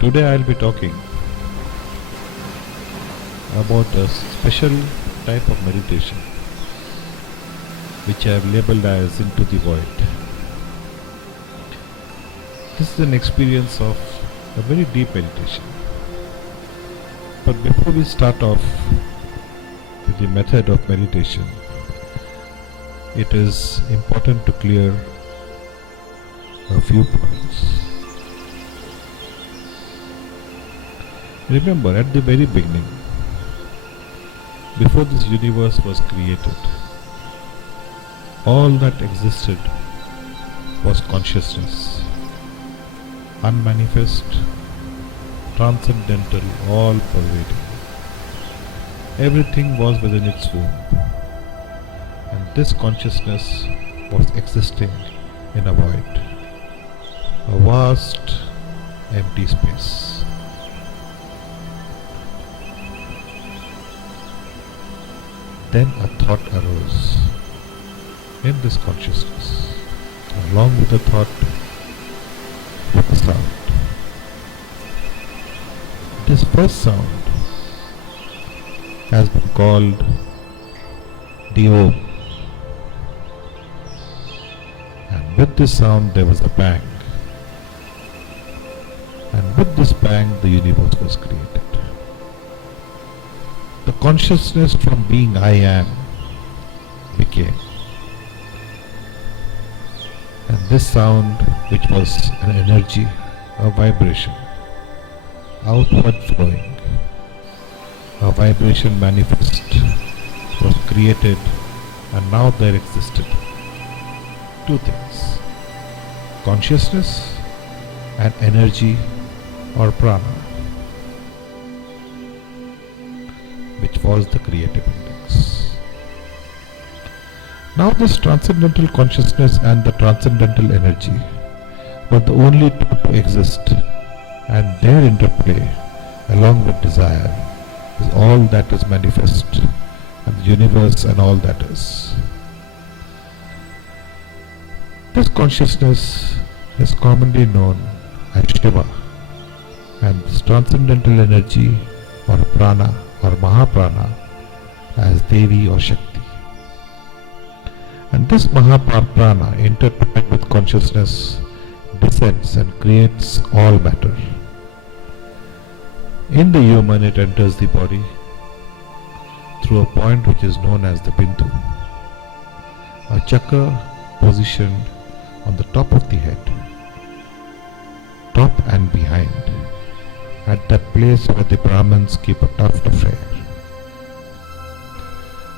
Today I'll be talking about a special type of meditation which I have labeled as Into the Void. This is an experience of a very deep meditation. But before we start off with the method of meditation, it is important to clear a few points. Remember, at the very beginning, before this universe was created, all that existed was consciousness, unmanifest, transcendental, all pervading. Everything was within its womb, and this consciousness was existing in a void, a vast empty space. Then a thought arose in this consciousness. Along with the thought, with a sound. This first sound has been called the Om. And with this sound there was a bang. And with this bang the universe was created. The consciousness from being I am became. And this sound, which was an energy, a vibration, outward flowing, a vibration manifest, was created, and now there existed two things: consciousness and energy or prana, which was the creative index. Now this transcendental consciousness and the transcendental energy were the only two to exist, and their interplay along with desire is all that is manifest, and the universe and all that is. This consciousness is commonly known as Shiva, and this transcendental energy or prana or Mahaprana as Devi or Shakti. And this Mahaprana, intertwined with consciousness, descends and creates all matter. In the human, it enters the body through a point which is known as the Bindu, a chakra positioned on the top of the head, top and behind, at that place where the Brahmins keep a tuft of hair.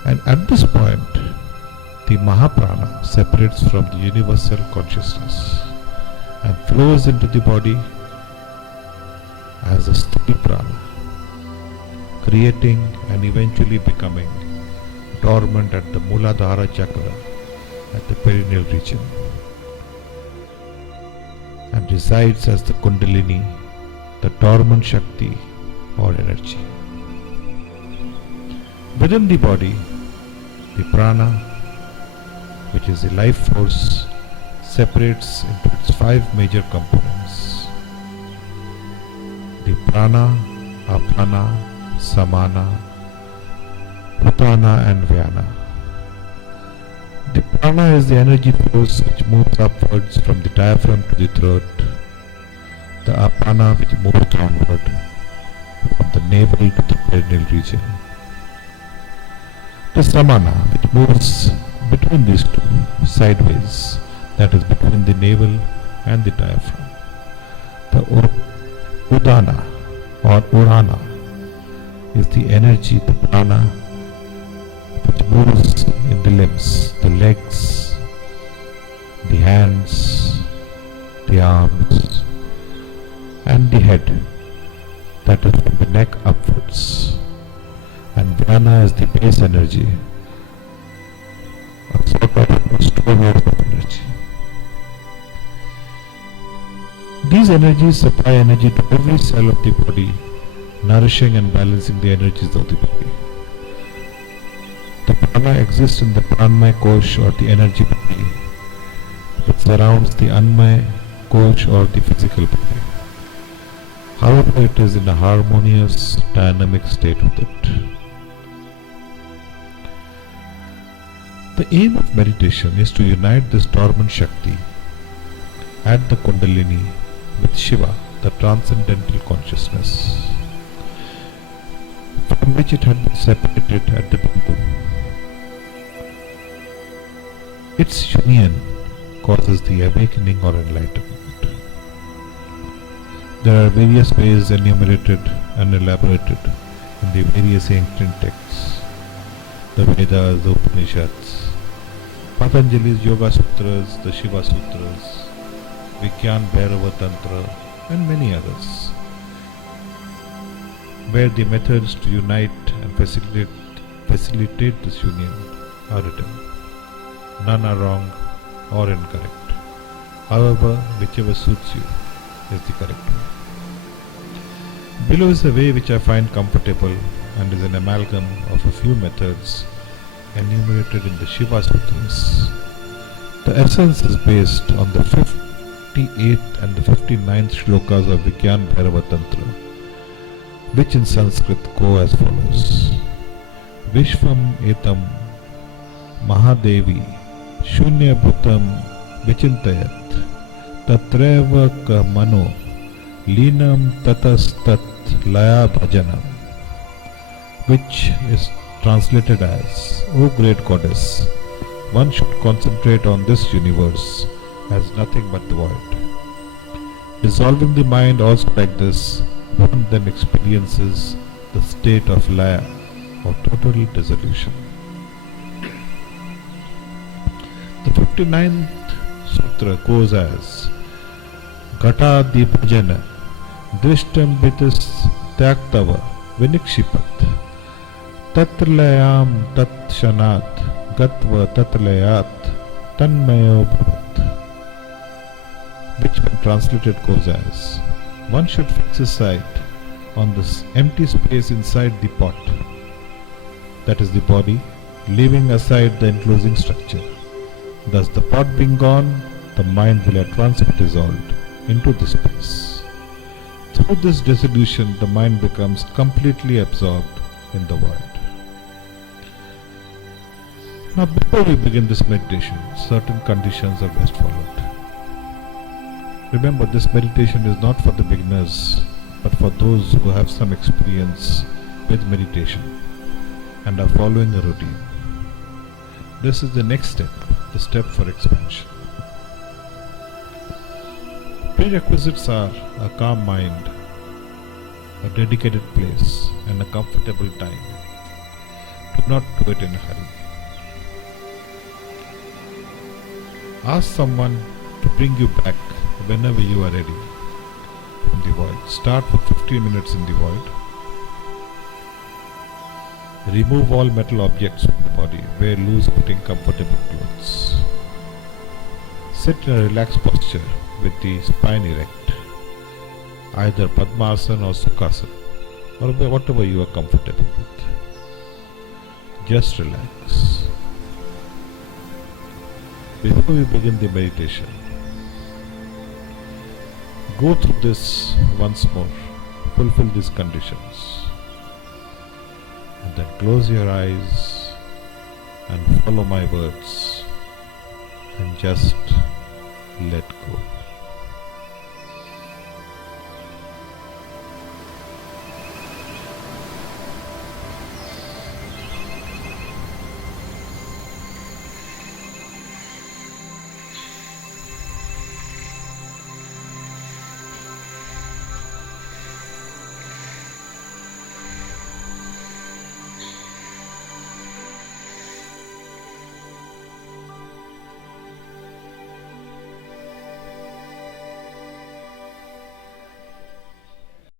And at this point, the Mahaprana separates from the universal consciousness and flows into the body as a Sthiti Prana, creating and eventually becoming dormant at the Muladhara chakra at the perineal region, and resides as the Kundalini, the dormant Shakti or energy. Within the body, the prana, which is the life force, separates into its five major components: the prana, apana, samana, utana and vyana. The prana is the energy force which moves upwards from the diaphragm to the throat, the apana which moves downward from the navel to the perineal region, the samana which moves between these two sideways, that is between the navel and the diaphragm, the udana or urana is the energy, the prana which moves in the limbs, the legs, the hands, the arms and the head, that is from the neck upwards. And Vyana is the base energy, a sort of a storehouse of energy. These energies supply energy to every cell of the body, nourishing and balancing the energies of the body. The prana exists in the pranmay kosh or the energy body, which surrounds the anmay kosh or the physical body. However, it is in a harmonious, dynamic state with it. The aim of meditation is to unite this dormant Shakti at the Kundalini with Shiva, the transcendental consciousness, from which it had been separated at the beginning. Its union causes the awakening or enlightenment. There are various ways enumerated and elaborated in the various ancient texts, the Vedas, the Upanishads, Patanjali's Yoga Sutras, the Shiva Sutras, Vigyan Bhairava Tantra, and many others, where the methods to unite and facilitate this union are written. None are wrong or incorrect. However, whichever suits you is the correct one. Below is a way which I find comfortable and is an amalgam of a few methods enumerated in the Shiva Sutras. The essence is based on the 58th and the 59th shlokas of Vigyan Bhairava Tantra, which in Sanskrit go as follows. Vishvam etam Mahadevi Shunya Bhutam Vichintayat Tatreva ka mano Linam Tatastat Laya Bhajanam, which is translated as, O great goddess, one should concentrate on this universe as nothing but the void. Dissolving the mind also like this, one then experiences the state of laya or total dissolution. The 59th sutra goes as Ghata Dibhajana Drishtam Bitas Tyaktava Vinikshipat Tatralayam Tat Shanat Gatva Tatralayat Tanmayo Bhavat, which when translated goes as, one should fix his sight on this empty space inside the pot, that is the body, leaving aside the enclosing structure. Thus the pot being gone, the mind will at once be dissolved into the space. Through this dissolution, the mind becomes completely absorbed in the void. Now, before we begin this meditation, certain conditions are best followed. Remember, this meditation is not for the beginners, but for those who have some experience with meditation and are following a routine. This is the next step, the step for expansion. Prerequisites are a calm mind, a dedicated place, and a comfortable time. Do not do it in a hurry. Ask someone to bring you back whenever you are ready from the void. Start with 15 minutes in the void. Remove all metal objects from the body. Wear loose fitting comfortable clothes. Sit in a relaxed posture with the spine erect, either Padmasana or Sukhasana, or whatever you are comfortable with. Just relax. Before we begin the meditation, go through this once more, fulfill these conditions, and then close your eyes and follow my words and just let go.